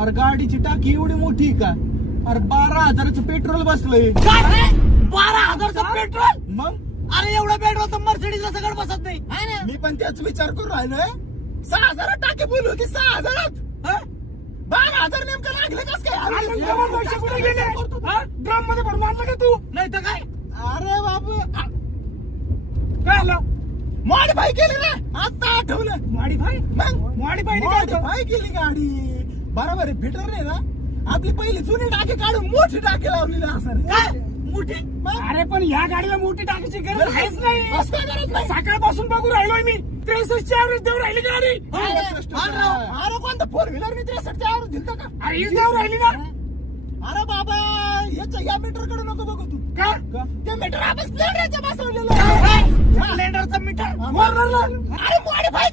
अरे गाडीची टाकी एवढी मोठी का? अरे 12,000चं पेट्रोल बसलंय. 12,000चं पेट्रोल? मग अरे एवढं पेट्रोल तर मर्सिडीजला सगळं बसत नाही है ना? मी पण त्याच विचार करून राहिलोय. 6,000 टाकी बोलू होती 6,000. 12,000 नेमकं लागले कस काय? पैसे कुठे गेले? ड्रम मध्ये भरून आणलं का तू? नाही तर काय? अरे बाबू काय आलं? मॉडिफाय केली ना, आता आठवलं. मॉडिफाय? मग मॉडिफाय मॉडिफाय केली गाडी. बरोबर आहे, फिटर नाही ना. आपली पहिली जुनी टाकी काढून मोठी टाकी लावलेली असणार. काय? मोठी? अरे पण ह्या गाडीला मोठी टाकीची गरज आहेच नाही. कसं काय गरज नाही? सकाळपासून बघू राहिलोय मी 63 ऍव्हरेज देऊ राहिली गाडी. अरे कोणता फोर व्हीलर मी 63 वर दिलता का? अरे हीच देऊ राहिली ना. अरे बाबा या मीटर कडे नको बघू तू. का? ते मीटर आपण स्प्लेंडरचं बसवलेलं आहे. स्प्लेंडरचं मीटर अरे मॉडिफाय